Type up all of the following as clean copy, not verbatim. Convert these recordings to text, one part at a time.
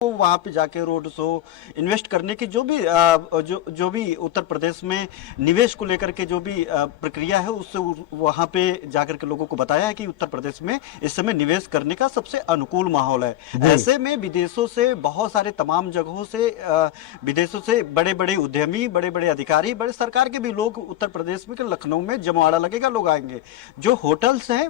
को वहां पे जाके रोड शो इन्वेस्ट करने की जो भी उत्तर प्रदेश में निवेश को लेकर के जो भी प्रक्रिया है उससे वहां पे जाकर के लोगों को बताया है कि उत्तर प्रदेश में इस समय निवेश करने का सबसे अनुकूल माहौल है। ऐसे में विदेशों से बहुत सारे तमाम जगहों से विदेशों से बड़े बड़े उद्यमी, बड़े बड़े अधिकारी, बड़े सरकार के भी लोग उत्तर प्रदेश में, लखनऊ में जमवाड़ा लगेगा, लोग आएंगे। जो होटल्स हैं,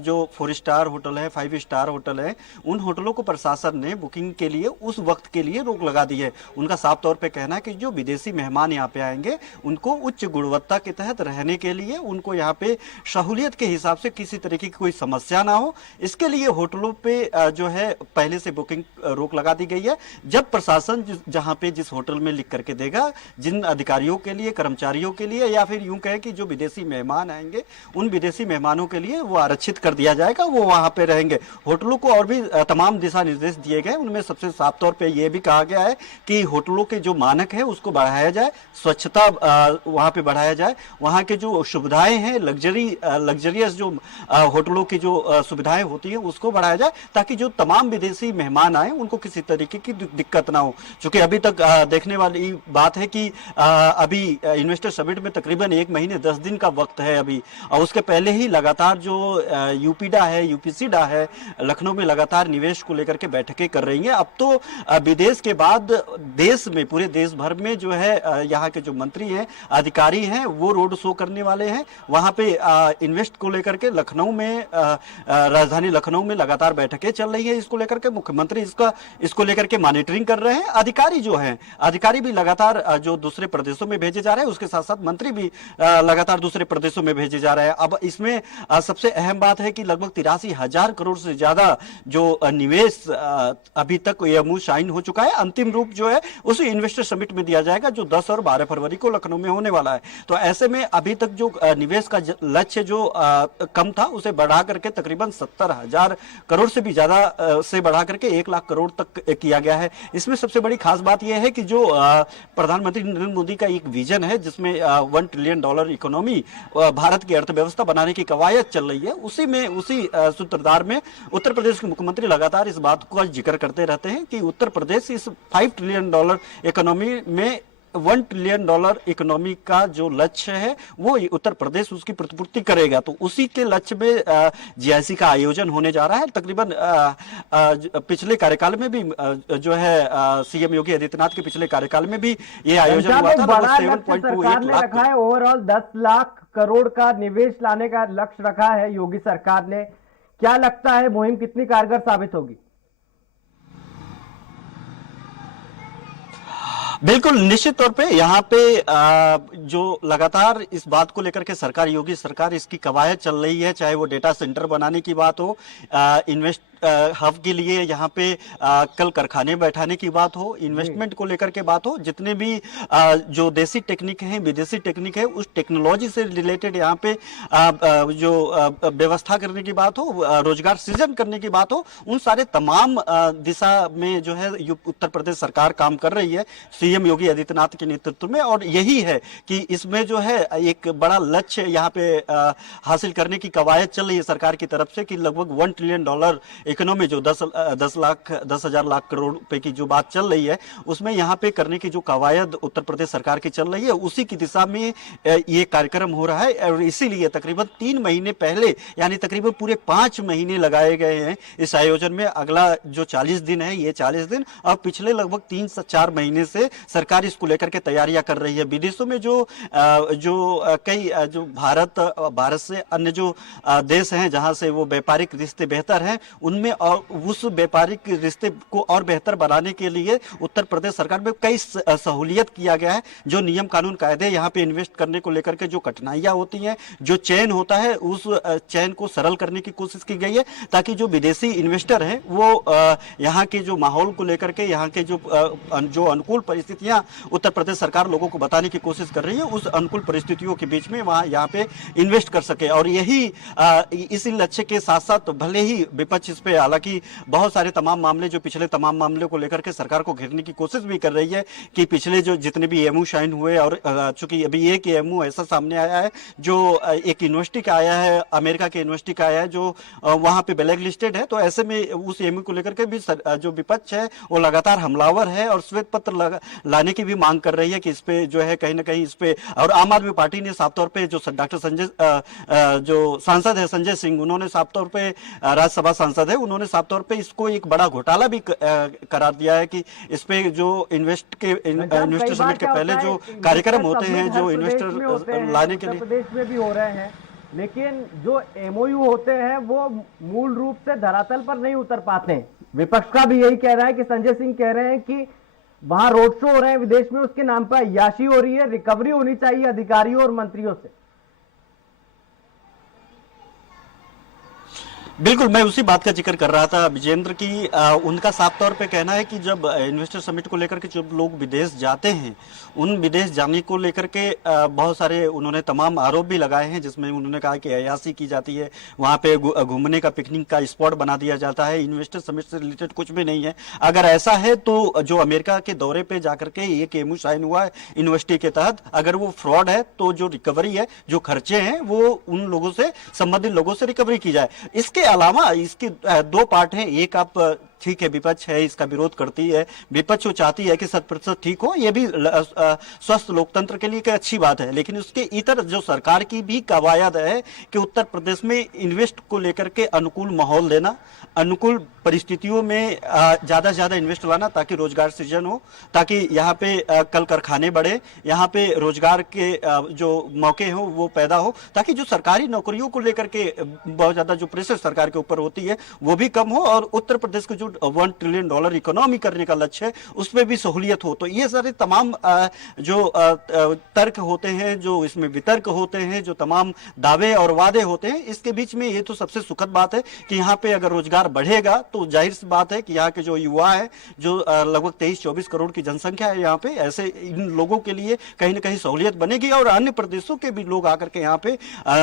जो 4 स्टार होटल है, 5 स्टार होटल है, उन होटलों को प्रशासन ने बुकिंग के लिए उस वक्त के लिए रोक लगा दी है। उनका साफ तौर पे कहना है कि जो विदेशी मेहमान यहाँ पे आएंगे उनको उच्च गुणवत्ता के तहत रहने के लिए, उनको यहाँ पे सहूलियत के हिसाब से किसी तरीके की कोई समस्या ना हो, इसके लिए होटलों पे जो है पहले से बुकिंग रोक लगा दी गई है। जब प्रशासन जहाँ पे जिस होटल में लिख करके देगा, जिन अधिकारियों के लिए, कर्मचारियों के लिए, या फिर यूं कहे कि जो विदेशी मेहमान आएंगे उन विदेशी मेहमानों के लिए वो आरक्षित कर दिया जाएगा, वो वहां पे रहेंगे। होटलों को और भी तमाम दिशा निर्देश दिए गए, उनमें सबसे साफ तौर पे ये भी कहा गया है कि होटलों के जो मानक है उसको बढ़ाया जाए, स्वच्छता वहां पे बढ़ाया जाए, वहां के जो सुविधाएं हैं, लग्जरियस जो होटलों की जो सुविधाएं होती है उसको बढ़ाया जाए, ताकि जो तमाम विदेशी मेहमान आए उनको किसी तरीके की दिक्कत ना हो। क्योंकि अभी तक देखने वाली बात है कि अभी इन्वेस्टर समिट में तकरीबन 1 महीने 10 दिन का वक्त है अभी, और उसके पहले ही लगातार जो यूपीडा है, यूपीसीडा है, लखनऊ में लगातार निवेश को लेकर के बैठकें कर रही हैं। अब तो विदेश के बाद देश में, पूरे देश भर में जो है यहाँ के जो मंत्री हैं, अधिकारी हैं, वो रोड शो करने वाले हैं। वहां पे इन्वेस्ट को लेकर के लखनऊ में, राजधानी लखनऊ में लगातार बैठकें चल रही है। इसको लेकर के मुख्यमंत्री इसको लेकर के मॉनिटरिंग कर रहे हैं। अधिकारी जो हैं, अधिकारी भी लगातार जो दूसरे प्रदेशों में भेजे जा रहे हैं, उसके साथ साथ मंत्री भी लगातार दूसरे प्रदेशों में भेजे जा रहे हैं। अब इसमें सबसे अहम बात है कि लगभग 83,000 करोड़ से ज्यादा जो निवेश अभी तक एमओयू साइन हो चुका है। अंतिम रूप जो है उसे इन्वेस्टर समिट में दिया जाएगा, जो 10 और 12 फरवरी को लखनऊ में होने वाला है। तो ऐसे में अभी तक जो निवेश का लक्ष्य जो कम था, उसे बढ़ा करके तकरीबन 70,000 करोड़ से भी ज्यादा से बढ़ा करके 1 लाख करोड़ तक किया गया है। इसमें सबसे बड़ी खास बात यह है कि जो प्रधानमंत्री नरेंद्र मोदी का एक विजन है, जिसमें $1 ट्रिलियन इकोनॉमी, भारत की अर्थव्यवस्था बनाने की कवायद चल रही है, उसी सूत्रधार में उत्तर प्रदेश के मुख्यमंत्री लगातार इस बात का जिक्र करते रहते हैं कि उत्तर प्रदेश इस $5 ट्रिलियन इकोनॉमी में $1 ट्रिलियन इकोनॉमी का जो लक्ष्य है वो उत्तर प्रदेश उसकी प्रतिपूर्ति करेगा। तो उसी के लक्ष्य में जीआईसी का आयोजन होने जा रहा है। तकरीबन पिछले कार्यकाल में भी जो है सीएम योगी आदित्यनाथ के पिछले कार्यकाल में भी ये आयोजन हुआ था। सरकार ने रखा है ओवरऑल 10 लाख करोड़ का निवेश लाने का लक्ष्य रखा है योगी सरकार ने। क्या लगता है मुहिम कितनी कारगर साबित होगी? बिल्कुल निश्चित तौर पे यहाँ पे जो लगातार इस बात को लेकर के सरकार, योगी सरकार, इसकी कवायद चल रही है, चाहे वो डेटा सेंटर बनाने की बात हो, इन्वेस्ट हब के लिए यहाँ पे कल कारखाने बैठाने की बात हो, इन्वेस्टमेंट को लेकर के बात हो, जितने भी जो देसी टेक्निक है, विदेशी टेक्निक है, उस टेक्नोलॉजी से रिलेटेड यहाँ पे जो व्यवस्था करने की बात हो, रोजगार सृजन करने की बात हो, उन सारे तमाम दिशा में जो है उत्तर प्रदेश सरकार काम कर रही है सीएम योगी आदित्यनाथ के नेतृत्व में। और यही है कि इसमें जो है एक बड़ा लक्ष्य यहाँ पे हासिल करने की कवायद चल रही है सरकार की तरफ से, कि लगभग $1 ट्रिलियन इकोनॉमी जो 10,000 लाख करोड़ रुपए की जो बात चल रही है, उसमें यहाँ पे करने की जो कवायद उत्तर प्रदेश सरकार की चल रही है, उसी की दिशा में ये कार्यक्रम हो रहा है। और इसीलिए तकरीबन 3 महीने पहले, यानी तकरीबन पूरे 5 महीने लगाए गए हैं इस आयोजन में। अगला जो 40 दिन है, ये 40 दिन, और पिछले लगभग 3 से 4 महीने से सरकार इसको लेकर के तैयारियां कर रही है। विदेशों में जो कई जो भारत से अन्य जो देश हैं, जहां से वो व्यापारिक रिश्ते बेहतर हैं, उनमें और उस व्यापारिक रिश्ते को और बेहतर बनाने के लिए उत्तर प्रदेश सरकार में कई सहूलियत किया गया है। जो नियम कानून कायदे यहाँ पे इन्वेस्ट करने को लेकर के जो कठिनाइयां होती हैं, जो चेन होता है, उस चेन को सरल करने की कोशिश की गई है, ताकि जो विदेशी इन्वेस्टर हैं वो यहाँ के जो माहौल को लेकर के, यहाँ के जो अनुकूल परिस्थितियां उत्तर प्रदेश सरकार लोगों को बताने की कोशिश कर रही है, उस अनुकूल परिस्थितियों के बीच में वहां यहाँ पे इन्वेस्ट कर सके। और यही इसी लक्ष्य के साथ साथ भले ही विपक्ष इस पे हालांकि बहुत सारे तमाम मामले जो पिछले तमाम मामलों को लेकर के सरकार को घेरने की कोशिश भी कर रही है कि पिछले जो जितने भी एमओ साइन हुए, और चूंकि अभी एक एमओ ऐसा सामने आया है जो एक यूनिवर्सिटी का आया है, अमेरिका के यूनिवर्सिटी का आया है, जो वहां पे ब्लैक लिस्टेड है। तो ऐसे में उस एमओ को लेकर के भी जो विपक्ष है वो लगातार हमलावर है और श्वेत पत्र लाने की भी मांग कर रही है कि इस पे जो है कहीं ना कहीं इस पे, और आम आदमी पार्टी ने साफ तौर पे जो डॉक्टर संजय जो सांसद है संजय सिंह, उन्होंने साफ तौर पे राज्यसभा सांसद है, उन्होंने साफ तौर पे इसको एक बड़ा घोटाला भी करार दिया है कि इस पे जो इन्वेस्टर समिट के पहले जो कार्यक्रम होते हैं, जो इन्वेस्टर लाने के लिए प्रदेश में भी हो रहे हैं, लेकिन जो एमओयू होते हैं वो मूल रूप से धरातल पर नहीं उतर पाते। विपक्ष का भी यही कह रहा है कि संजय सिंह कह रहे हैं कि वहां रोड शो हो रहे हैं विदेश में, उसके नाम पर अय्याशी हो रही है, रिकवरी होनी चाहिए अधिकारियों और मंत्रियों से। बिल्कुल, मैं उसी बात का जिक्र कर रहा था विजेंद्र की उनका साफ तौर पे कहना है कि जब इन्वेस्टर समिट को लेकर के जब लोग विदेश जाते हैं, उन विदेश जाने को लेकर के बहुत सारे उन्होंने तमाम आरोप भी लगाए हैं, जिसमें उन्होंने कहा कि अय्याशी की जाती है, वहां पे घूमने का पिकनिक का स्पॉट बना दिया जाता है, इन्वेस्टर समिट से रिलेटेड कुछ भी नहीं है। अगर ऐसा है तो जो अमेरिका के दौरे पे जाकर के एक एमओयू साइन हुआ है यूनिवर्सिटी के तहत, अगर वो फ्रॉड है तो जो रिकवरी है, जो खर्चे हैं, वो उन लोगों से, संबंधित लोगों से रिकवरी की जाए। इसके अलावा इसके दो पार्ट हैं, एक आप ठीक है विपक्ष है इसका विरोध करती है, विपक्ष वो चाहती है कि 100% ठीक हो, ये भी स्वस्थ लोकतंत्र के लिए एक अच्छी बात है, लेकिन उसके इतर जो सरकार की भी कवायद है कि उत्तर प्रदेश में इन्वेस्ट को लेकर के अनुकूल माहौल देना, अनुकूल परिस्थितियों में ज्यादा से ज्यादा इन्वेस्ट लाना ताकि रोजगार सृजन हो, ताकि यहाँ पे कल कारखाने बढ़े, यहाँ पे रोजगार के जो मौके हो वो पैदा हो, ताकि जो सरकारी नौकरियों को लेकर के बहुत ज्यादा जो प्रेशर सरकार के ऊपर होती है वो भी कम हो, और उत्तर प्रदेश के जो $1 ट्रिलियन इकोनॉमी करने का लक्ष्य है उसमें भी सहूलियत हो। तो ये सारे तमाम जो तर्क होते हैं, जो इसमें वितर्क होते हैं, जो तमाम दावे और वादे होते हैं, इसके बीच में ये तो सबसे सुखद बात है कि यहाँ पे अगर रोजगार बढ़ेगा तो जाहिर सी बात है कि यहाँ के जो युवा है, जो लगभग 23-24 करोड़ की जनसंख्या है यहाँ पे, ऐसे इन लोगों के लिए कहीं ना कहीं सहूलियत बनेगी और अन्य प्रदेशों के भी लोग आकर के यहाँ पे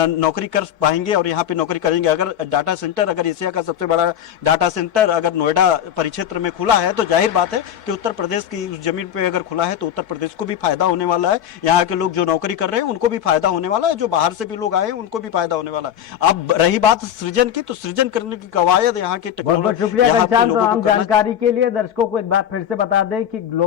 नौकरी कर पाएंगे और यहाँ पे नौकरी करेंगे। अगर डाटा सेंटर, अगर एशिया का सबसे बड़ा डाटा सेंटर अगर नोएडा परिक्षेत्र में खुला है तो जाहिर बात है कि उत्तर प्रदेश की उस जमीन पे अगर खुला है तो उत्तर प्रदेश को भी फायदा होने वाला है, यहाँ के लोग जो नौकरी कर रहे हैं उनको भी फायदा होने वाला है, जो बाहर से भी लोग आए हैं उनको भी फायदा होने वाला है। अब रही बात सृजन की, तो सृजन करने की कवायद यहाँ की टेक्नोलॉजी, शुक्रिया जानकारी के लिए। दर्शकों को एक बार फिर से बता दें कि ग्लोबल